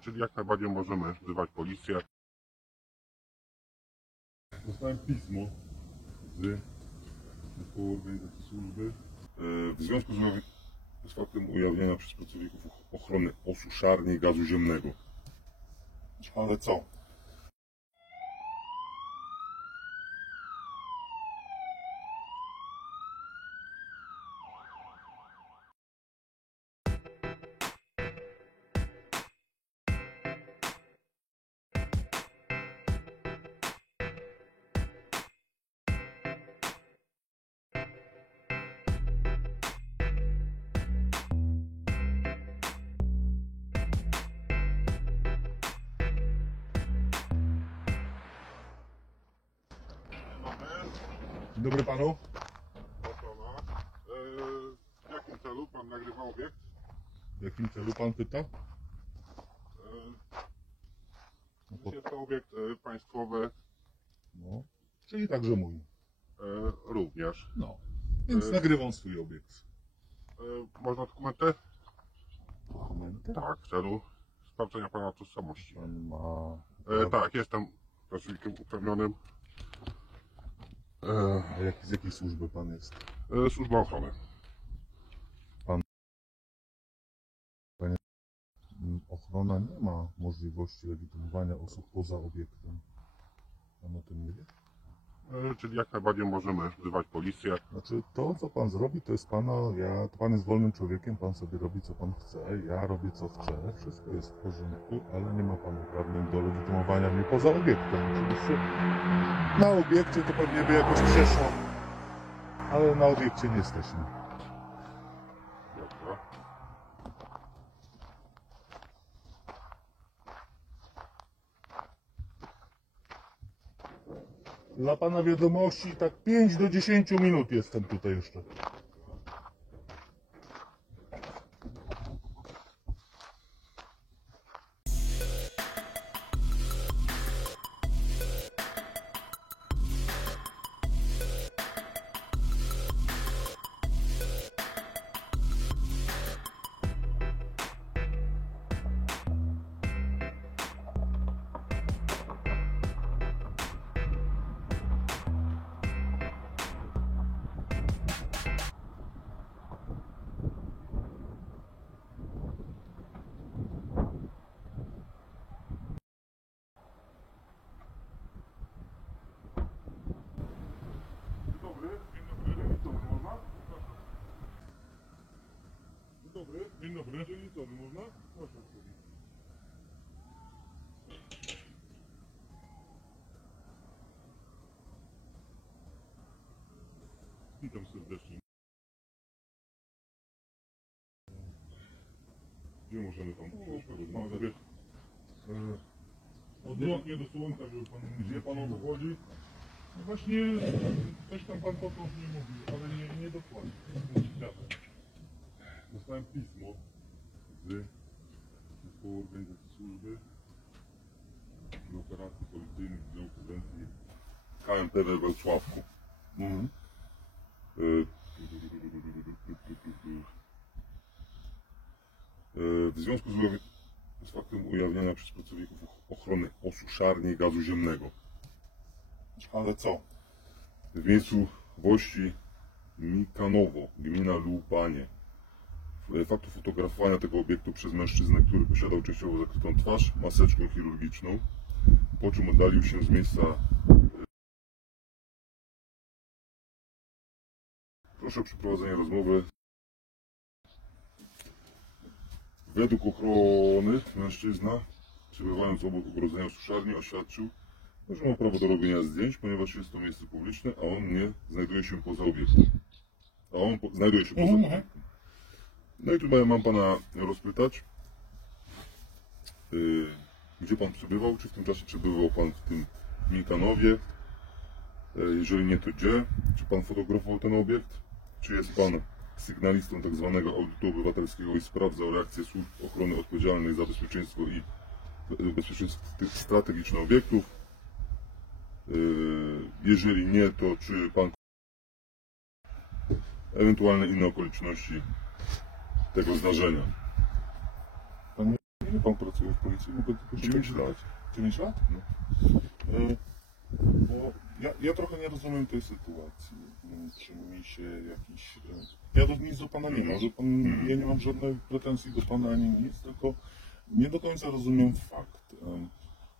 Czyli jak najbardziej możemy wzywać policję. Dostałem pismo z koło organizacji służby w związku z faktem ujawnienia przez pracowników ochrony osuszarni gazu ziemnego. Ale co? Dzień dobry panu. W jakim celu pan nagrywa obiekt? W jakim celu pan pyta? Jest to obiekt państwowy. No, czyli także mój. Również. No, więc nagrywam swój obiekt. Można dokumenty? Dokumenty? Tak, w celu sprawdzenia pana tożsamości. Pan ma... Tak, jestem pracownikiem uprawnionym. Z jakiej służby pan jest? Służba ochrony. Ochrona nie ma możliwości legitymowania osób poza obiektem. Pan o tym nie wie? Czyli jak najbardziej możemy wzywać policję. Znaczy to, co pan zrobi, to jest pana... Pan jest wolnym człowiekiem, pan sobie robi, co pan chce, ja robię, co chcę, wszystko jest w porządku, ale nie ma pan uprawnień do legitymowania mnie poza obiektem. Oczywiście na obiekcie to pewnie by jakoś przeszło, ale na obiekcie nie jesteśmy. Dobrze. Dla pana wiadomości, tak 5 do 10 minut jestem tutaj jeszcze. Dzień dobry. Dzień dobry, można? Proszę. Witam serdecznie. Gdzie możemy tam porozmawiać? Odwrotnie do słońca, żeby pan wie pan o co chodzi. No właśnie, coś tam pan potocznie mówił, ale nie dokładnie. Dostałem pismo z koło organizacji służby do operacji policyjnych w Działu Prewencji KMP we Wrocławku. W związku z faktem ujawnienia przez pracowników ochrony osuszarni gazu ziemnego. Ale co? W miejscowości Mikanowo, gmina Lupanie, faktu fotografowania tego obiektu przez mężczyznę, który posiadał częściowo zakrytą twarz, maseczkę chirurgiczną, po czym oddalił się z miejsca. Proszę o przeprowadzenie rozmowy. Według ochrony mężczyzna, przebywając obok ogrodzenia suszarni, oświadczył, że ma prawo do robienia zdjęć, ponieważ jest to miejsce publiczne, a on nie znajduje się poza obiektem. Znajduje się poza obiektem. No i tu mam pana rozpytać, gdzie pan przebywał, czy w tym czasie przebywał pan w tym Mikanowie, jeżeli nie, to gdzie, czy pan fotografował ten obiekt, czy jest pan sygnalistą tak zwanego audytu obywatelskiego i sprawdzał reakcję służb ochrony odpowiedzialnych za bezpieczeństwo i bezpieczeństwo tych strategicznych obiektów, jeżeli nie, to czy pan ewentualne inne okoliczności tego zdarzenia. Pan nie Ile pan pracuje w policji? Mogę tylko 9 lat. 9 lat? No. Bo ja trochę nie rozumiem tej sytuacji. Czy mi się jakiś... Ja nic do pana nie mam, że pan, ja nie mam żadnej pretensji do pana ani nic, tylko nie do końca rozumiem fakt.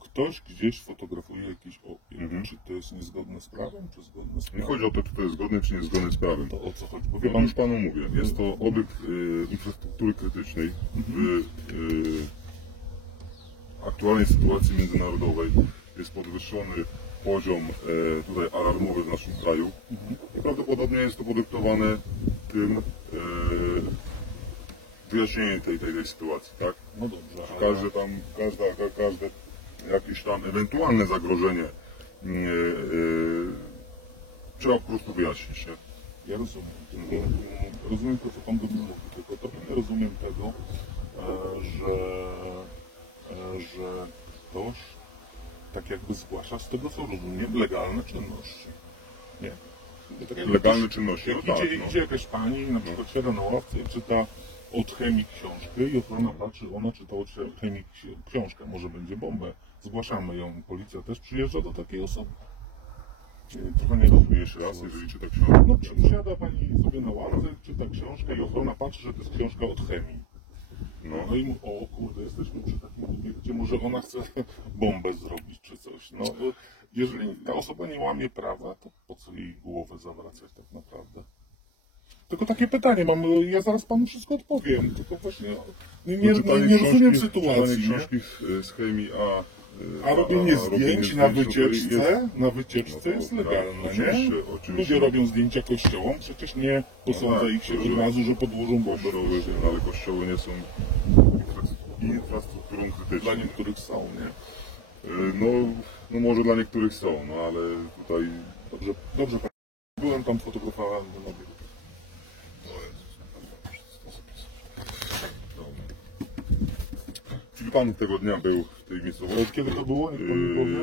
Ktoś gdzieś fotografuje jakiś obiekt. Czy to jest niezgodne z prawem, czy zgodne z Nie prawem? chodzi o to, czy to jest zgodne, czy niezgodne z prawem. To o co chodzi? Bo Ja wie pan, już panu mówię, jest to obiekt infrastruktury krytycznej w aktualnej sytuacji międzynarodowej. Jest podwyższony poziom tutaj alarmowy w naszym kraju i prawdopodobnie jest to podyktowane tym wyjaśnieniem tej sytuacji, tak? no dobrze, ale... Każde jakieś tam ewentualne zagrożenie trzeba po prostu wyjaśnić, nie? Ja rozumiem, tylko rozumiem to, co pan do mnie mówi, tylko trochę nie rozumiem tego, że ktoś tak jakby zgłasza, z tego co rozumiem, legalne czynności. Nie. Tak jakby Legalne ktoś- czynności, Jak no tak, idzie, no. idzie jakaś pani, na przykład siada na ławce i czyta od chemii książkę i ochrona patrzy, ona czyta od chemii książkę, może będzie bombę. Zgłaszamy ją, policja też przyjeżdża do takiej osoby. Trochę nie rozumiem. Jeszcze raz, jeżeli czyta książkę. No przysiada pani sobie na ławce, czyta książkę i ochrona patrzy, że to jest książka od chemii. No i mu, o kurde, jesteśmy przy takim obiekcie, może ona chce bombę zrobić czy coś. No jeżeli ta osoba nie łamie prawa, to po co jej głowę zawracać tak naprawdę? Tylko takie pytanie mam, ja zaraz panu wszystko odpowiem, tylko właśnie nie rozumiem sytuacji. Nie? Książki z chemii, A robienie zdjęć na wycieczce, no jest to legalne, tak, nie? oczywiście. Ludzie robią zdjęcia kościołom, przecież nie posądza ich się od razu, że podłożą bombę. Kościoły, ale kościoły nie są infrastrukturą krytyczną. Dla niektórych są, nie? No może dla niektórych są, no ale tutaj... Dobrze, byłem tam, fotografowałem ten obiekt. Czyli pan tego dnia był w tej miejscowości? Od kiedy to było? Niech pan mi powie.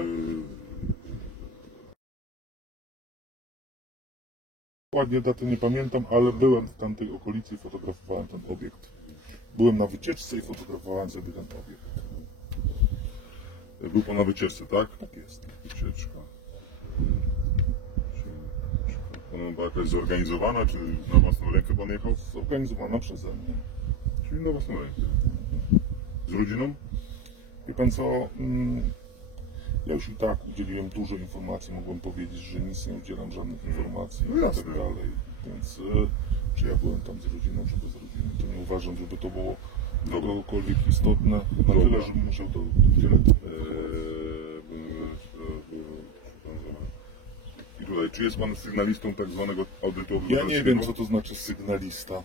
Dokładnie daty nie pamiętam, ale byłem w tamtej okolicy i fotografowałem ten obiekt. Byłem na wycieczce i fotografowałem sobie ten obiekt. Był pan na wycieczce, tak? Tak jest. Wycieczka. Ona była jakaś zorganizowana, czy na własną rękę pan jechał? Zorganizowana przeze mnie. Czyli na własną rękę. Z rodziną? Wie pan co? Ja już i tak udzieliłem dużo informacji, mogłem powiedzieć, że nic nie udzielam żadnych informacji No i jasne. tak dalej. Więc czy ja byłem tam z rodziną, czy bez rodziny, to nie uważam, żeby to było dla kogokolwiek istotne. Na Dobra. tyle, żebym musiał to udzielać. I tutaj, czy jest pan sygnalistą tak zwanego audytu Ja obywatelskiego? nie wiem, co to znaczy sygnalista,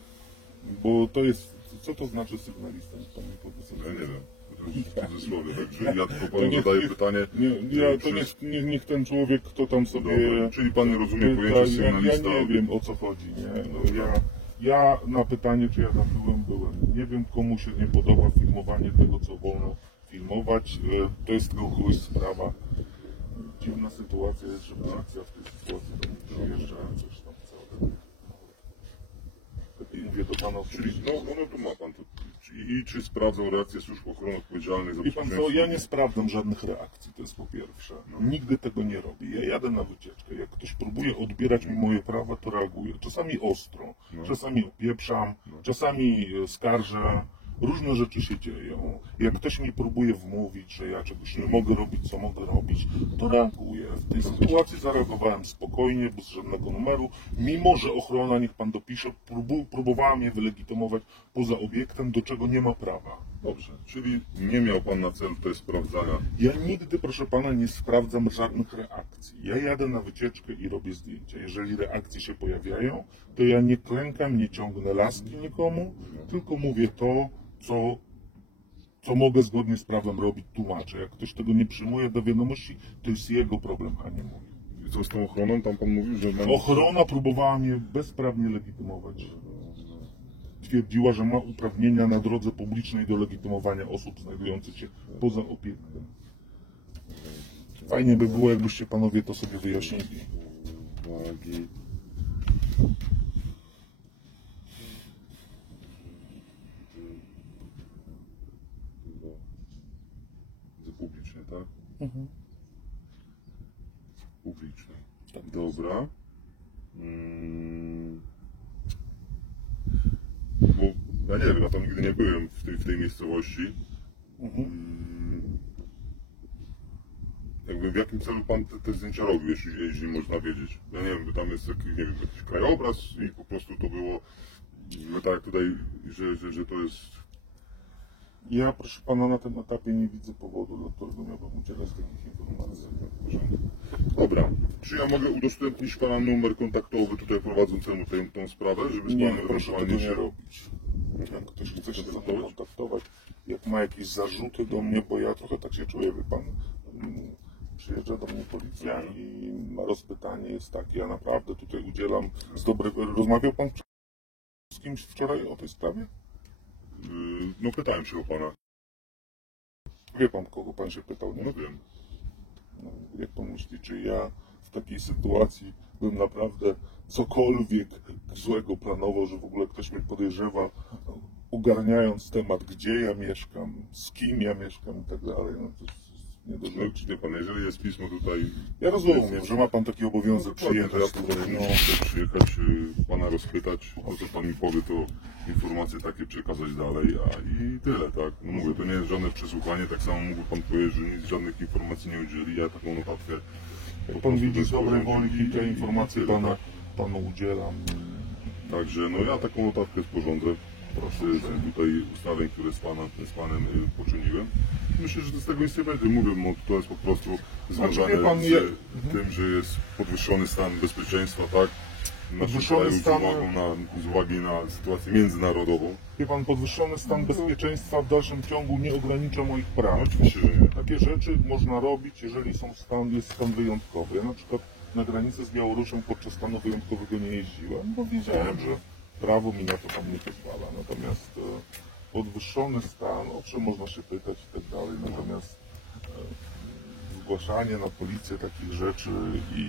bo to jest, co to znaczy sygnalista? Pan mi powie, co to Ja nie jest. wiem. To jest w cudzysłowie, także ja tylko To panu niech- zadaję pytanie. Niech ten człowiek, kto tam sobie... Dobra, czyli pan nie rozumie pyta, pojęcia ja sygnalista? nie wiem, o co chodzi, nie? No, ja na pytanie, czy ja tam byłem. Nie wiem, komu się nie podoba filmowanie tego, co wolno filmować. To jest tylko kogoś sprawa. Dziwna sytuacja jest, że policja w tej sytuacji do mnie przyjeżdża, coś tam całe. Tak mówię do pana Czyli osobiście. no to ma pan to. I czy sprawdzą reakcję służb ochrony odpowiedzialnych za Wie pan co, bezpieczeństwo? ja nie sprawdzam żadnych reakcji, to jest po pierwsze. Nigdy tego nie robię. Ja jadę na wycieczkę. Jak ktoś próbuje odbierać mi moje prawa, to reaguję. Czasami ostro, czasami opieprzam, czasami skarżę. Różne rzeczy się dzieją. Jak ktoś mi próbuje wmówić, że ja czegoś nie mogę robić, co mogę robić, to reaguję. W tej sytuacji zareagowałem spokojnie, bez żadnego numeru. Mimo że ochrona, niech pan dopisze, próbowała mnie wylegitymować poza obiektem, do czego nie ma prawa. Dobrze, czyli nie miał pan na celu tutaj sprawdzania. Ja nigdy, proszę pana, nie sprawdzam żadnych reakcji. Ja jadę na wycieczkę i robię zdjęcia. Jeżeli reakcje się pojawiają, to ja nie klękam, nie ciągnę laski nikomu, tylko mówię to, co mogę zgodnie z prawem robić, tłumaczę. Jak ktoś tego nie przyjmuje do wiadomości, to jest jego problem, a nie mój. I co z tą ochroną? Tam pan mówił, że... Ochrona próbowała mnie bezprawnie legitymować. Twierdziła, że ma uprawnienia na drodze publicznej do legitymowania osób znajdujących się poza obiektem. Fajnie by było, jakbyście panowie to sobie wyjaśnili. Uwagi. Publicznej. Dobra. Bo ja nie wiem, ja tam nigdy nie byłem w tej miejscowości. Jakby w jakim celu pan te zdjęcia robił, jeśli można wiedzieć. Ja nie wiem, bo tam jest taki, nie wiem, jakiś krajobraz i po prostu to było, no tak tutaj, że to jest... Ja, proszę pana, na tym etapie nie widzę powodu, dla którego miałbym udzielać takich informacji. Dobra, czy ja mogę udostępnić pana numer kontaktowy tutaj prowadzącemu tą sprawę, żeby z Nie, panem proszę tego ewentualnie nie się... robić. Jak ktoś chce się ze mną kontaktować, jak ma jakieś zarzuty do mnie, bo ja trochę tak się czuję, wie pan, przyjeżdża do mnie policja i rozpytanie jest takie, ja naprawdę tutaj udzielam z dobrego... Rozmawiał pan z kimś wczoraj o tej sprawie? No pytałem się o pana. Wie pan, kogo pan się pytał, nie? No wiem. No, jak pan myśli, czy ja w takiej sytuacji bym naprawdę cokolwiek złego planował, że w ogóle ktoś mnie podejrzewa, ogarniając temat, gdzie ja mieszkam, z kim ja mieszkam i tak dalej, no to jest nie do No, rzeczy. wie pan, jeżeli jest pismo tutaj... Ja rozumiem, że ma pan taki obowiązek Ja przyjechać tutaj tutaj, no. chcę przyjechać, pana rozpytać, to co pan mi powie, to informacje takie przekazać dalej, a i tyle, tak? No mówię, to nie jest żadne przesłuchanie, tak samo mógłby pan powiedzieć, że nic, żadnych informacji nie udzieli, ja taką notatkę... Jak pan widzi z dobrej woli, i- kilka i informacji tyle, panu, tak? panu udzielam. Także no ja taką notatkę sporządzę, proszę, z tutaj ustaleń, które z panem poczyniłem. Myślę, że z tego nic nie będzie, mówię, bo to jest po prostu związane wie pan, z tym, że jest podwyższony stan bezpieczeństwa, tak? W naszym Podwyższony kraju stan- z uwagi na sytuację międzynarodową. Wie pan, podwyższony stan bezpieczeństwa w dalszym ciągu nie ogranicza moich praw. No, oczywiście, że nie. Takie rzeczy można robić, jeżeli jest stan wyjątkowy. Ja na przykład na granicę z Białorusią podczas stanu wyjątkowego nie jeździłem, bo wiedziałem, że prawo mi na to tam nie pozwala. Natomiast podwyższony stan, o czym można się pytać i tak dalej, natomiast zgłaszanie na policję takich rzeczy i...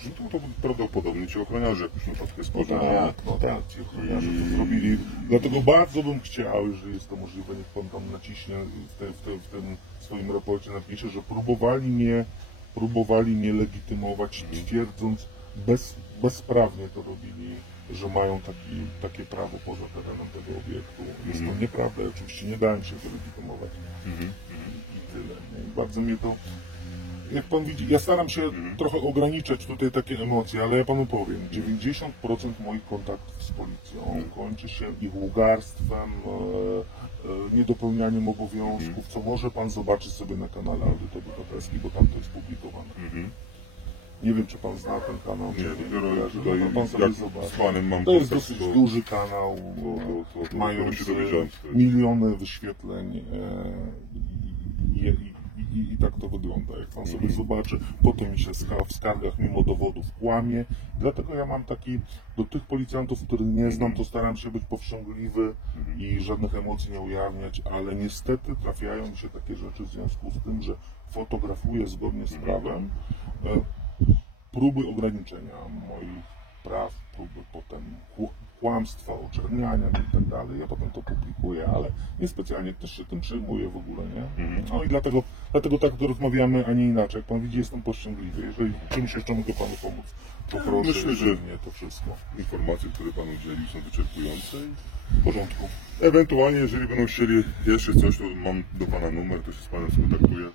Że to prawdopodobnie ci ochroniarze jakoś notatkę sporządzili. No tak, ci ochroniarze to zrobili. Dlatego bardzo bym chciał, jeżeli jest to możliwe, niech pan tam naciśnie w tym swoim raporcie, napisze, że próbowali mnie legitymować, twierdząc, bezprawnie to robili, że mają takie prawo poza terenem tego obiektu. Jest to nieprawda, ja oczywiście nie dałem się wylegitymować. I tyle. Nie? I bardzo mnie to... Jak pan widzi, ja staram się trochę ograniczać tutaj takie emocje, ale ja panu powiem, 90% moich kontaktów z policją kończy się ich ługarstwem, niedopełnianiem obowiązków, co może pan zobaczyć sobie na kanale Audyt Obywatelski, bo tam to jest publikowane. Nie wiem, czy pan zna ten kanał, Nie, czy dopiero tutaj no, pan sobie jak zobaczy. z panem mam To jest kontakt, dosyć to- duży kanał, to mając się dowiedziałem wtedy. miliony wyświetleń i tak to wygląda. Jak pan sobie zobaczy, potem mi się w skargach mimo dowodów kłamie. Dlatego ja mam taki, do tych policjantów, których nie znam, to staram się być powściągliwy i żadnych emocji nie ujawniać, ale niestety trafiają mi się takie rzeczy w związku z tym, że fotografuję zgodnie z prawem próby ograniczenia moich praw, próby potem kłamstwa, oczerniania i tak dalej. Ja potem to publikuję, ale niespecjalnie też się tym przejmuję w ogóle, nie? No i dlatego tak tu rozmawiamy, a nie inaczej. Jak pan widzi, jestem powściągliwy. Jeżeli czymś jeszcze mogę panu pomóc, to proszę, Myślę, że nie to wszystko. Informacje, które pan udzielił, są wyczerpujące. W porządku. Ewentualnie, jeżeli będą chcieli jeszcze coś, to mam do pana numer, to się z panem skontaktuję.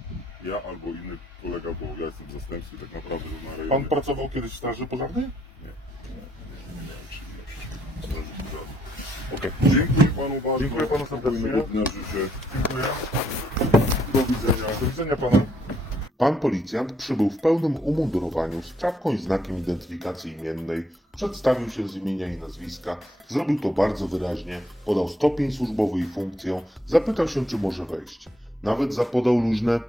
Ja albo inny kolega, bo ja jestem w zastępstwie tak naprawdę na rejonie. Pan pracował kiedyś w straży pożarnej? Nie miałem czy na przyszłość. Okej. Dziękuję panu bardzo. Dziękuję panu serdecznie. Spokojnego dnia życzę. Dziękuję. Do widzenia. Do widzenia panu. Pan policjant przybył w pełnym umundurowaniu z czapką i znakiem identyfikacji imiennej, przedstawił się z imienia i nazwiska, zrobił to bardzo wyraźnie, podał stopień służbowy i funkcję, zapytał się, czy może wejść. Nawet zapodał luźne,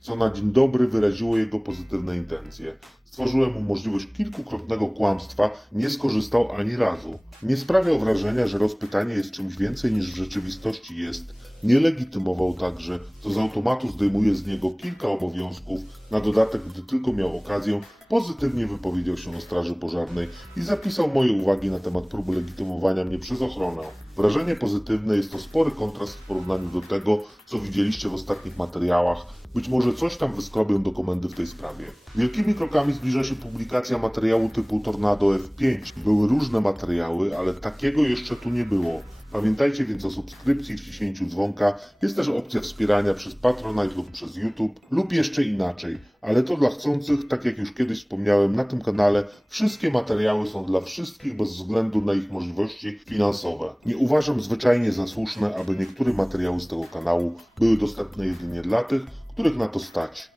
co na dzień dobry wyraziło jego pozytywne intencje. stworzyłem mu możliwość kilkukrotnego kłamstwa, nie skorzystał ani razu. Nie sprawiał wrażenia, że rozpytanie jest czymś więcej niż w rzeczywistości jest. Nie legitymował także, co z automatu zdejmuje z niego kilka obowiązków, na dodatek, gdy tylko miał okazję, pozytywnie wypowiedział się o straży pożarnej i zapisał moje uwagi na temat próby legitymowania mnie przez ochronę. Wrażenie pozytywne jest to spory kontrast w porównaniu do tego, co widzieliście w ostatnich materiałach. Być może coś tam wyskrobię do komendy w tej sprawie. Wielkimi krokami zbliża się publikacja materiału typu Tornado F5. Były różne materiały, ale takiego jeszcze tu nie było. Pamiętajcie więc o subskrypcji i wciśnięciu dzwonka. Jest też opcja wspierania przez Patronite lub przez YouTube, lub jeszcze inaczej. Ale to dla chcących, tak jak już kiedyś wspomniałem, na tym kanale wszystkie materiały są dla wszystkich bez względu na ich możliwości finansowe. Nie uważam zwyczajnie za słuszne, aby niektóre materiały z tego kanału były dostępne jedynie dla tych, których na to stać.